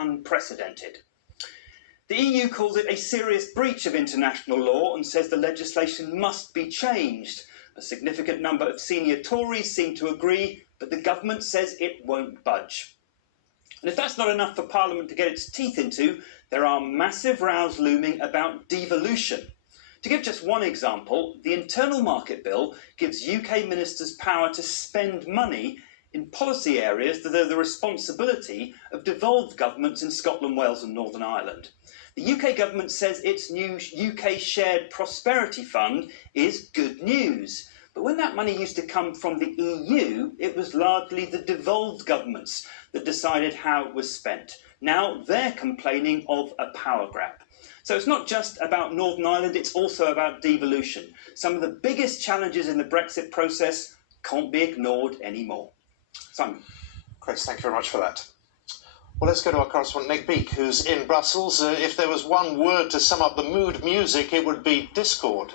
unprecedented. The EU calls it a serious breach of international law and says the legislation must be changed. A significant number of senior Tories seem to agree, but the government says it won't budge. And if that's not enough for Parliament to get its teeth into, there are massive rows looming about devolution. To give just one example, the Internal Market Bill gives UK ministers power to spend money in policy areas that are the responsibility of devolved governments in Scotland, Wales and Northern Ireland. The UK government says its new UK Shared Prosperity Fund is good news. But when that money used to come from the EU, it was largely the devolved governments that decided how it was spent. Now they're complaining of a power grab. So it's not just about Northern Ireland, it's also about devolution. Some of the biggest challenges in the Brexit process can't be ignored anymore. Simon. Chris, thank you very much for that. Well, let's go to our correspondent Nick Beake, who's in Brussels. If there was one word to sum up the mood music, it would be discord.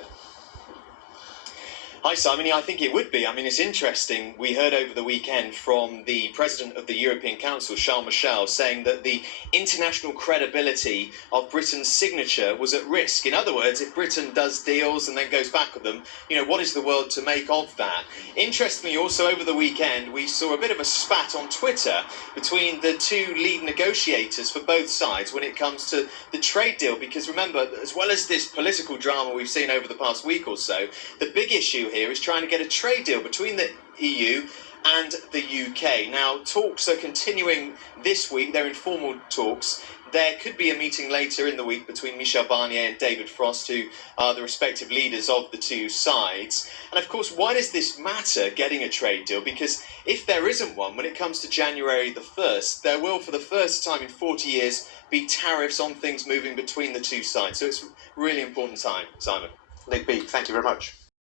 Hi, Simon. I think it would be. I mean, it's interesting. We heard over the weekend from the President of the European Council, Charles Michel, saying that the international credibility of Britain's signature was at risk. In other words, if Britain does deals and then goes back with them, what is the world to make of that? Interestingly, also over the weekend, we saw a bit of a spat on Twitter between the two lead negotiators for both sides when it comes to the trade deal. Because remember, as well as this political drama we've seen over the past week or so, the big issue here is trying to get a trade deal between the EU and the UK. Now, talks are continuing this week. They're informal talks. There could be a meeting later in the week between Michel Barnier and David Frost, who are the respective leaders of the two sides. And of course, why does this matter, getting a trade deal? Because if there isn't one, when it comes to January the 1st, there will, for the first time in 40 years, be tariffs on things moving between the two sides. So it's a really important time, Simon. Nick Beake, thank you very much.